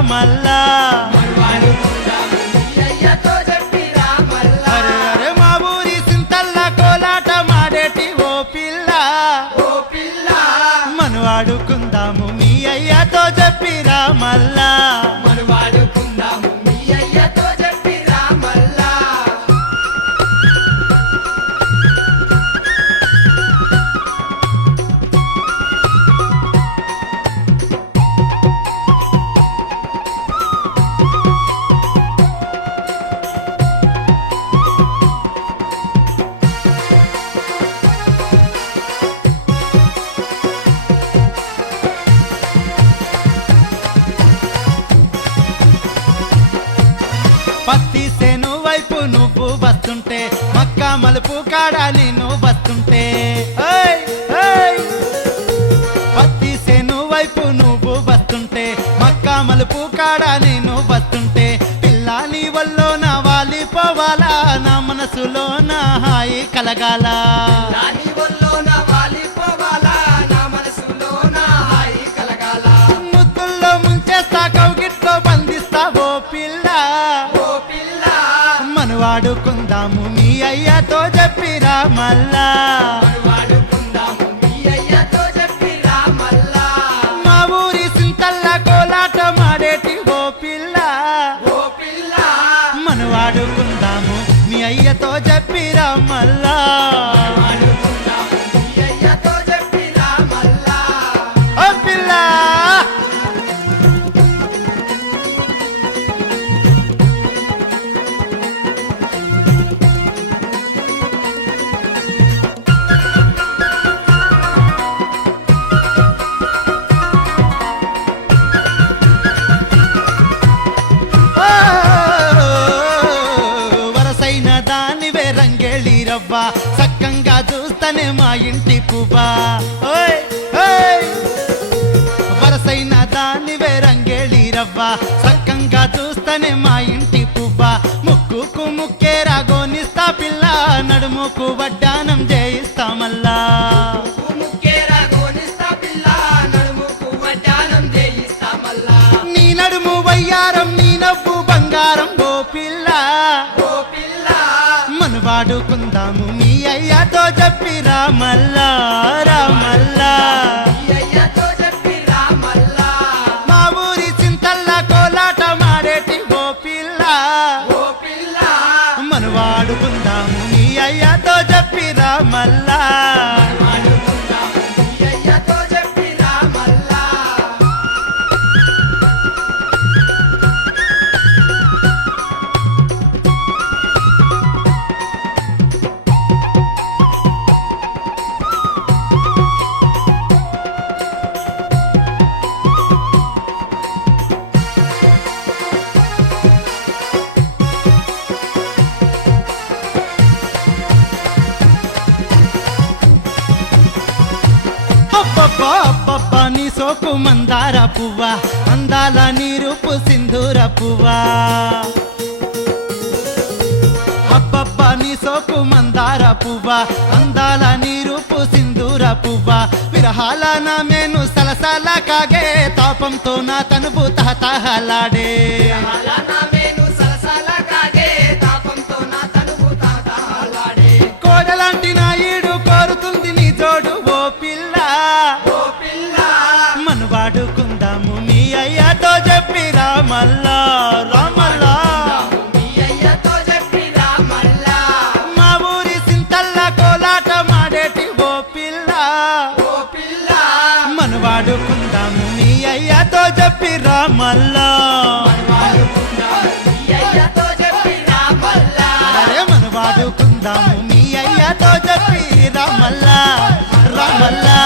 అయ్యతో మల్లా మా ఊరి మనం మీ అయ్యతో చెప్పిరా మల్లా మనవాడు సేను వైపు నువ్వు వస్తుంటే మక్క మలుపు కాడాలి నువ్వు వస్తుంటే పత్తిసేను పత్తి సేను వైపు నువ్వు వస్తుంటే మక్క మలుపు కాడాలి నువ్వు వస్తుంటే పిల్లాని నీ వల్లో నా వాలిపోవాలా నా మనసులో నా హాయి కలగాల. మనం ఆడుకుందాము మీ అయ్యతో చెప్పిరా మల్లా మా ఊరి సింతల్ల కోలాట మాడేటి ఓ పిల్ల. మనం ఆడుకుందాము మీ అయ్యతో చెప్పిరా మల్లా మా ఇంటి పువ్వా వరసైన దానివే రంగేళి రవ్వా. సక్కంగా చూస్తేనే మా ఇంటి పువ్వా ముక్కుకు ముక్కే రాగోనిస్తా పిల్ల. నడుముకు వడ్డానం చే అయ్యతో చెప్పిరా మల్లా రా మల్లా మా ఊరి చింతల్ల కోలాట మాడేటి ఓ పిల్ల. మన వాడుకుందాము మీ అయ్యతో చెప్పిరా మల్లా అబ్బబ్బా నీ సోకు మందార పువ్వ అందాల నీరుపు సింధూర పువ్వ. అబ్బబ్బా నీ సోకు మందార పువ్వ అందాల నీరుపు సింధూర పువ్వ. విరహాల నా మేను సలసల కాగే తాపంతో నా తనుపు తహతహలాడే. మాట్లాడుకుందాము. మీ అయ్యతో చెప్పి రామల్లా మనం వాడుకుందాం మీ అయ్యతో చెప్పి రామల్లా రామల్లా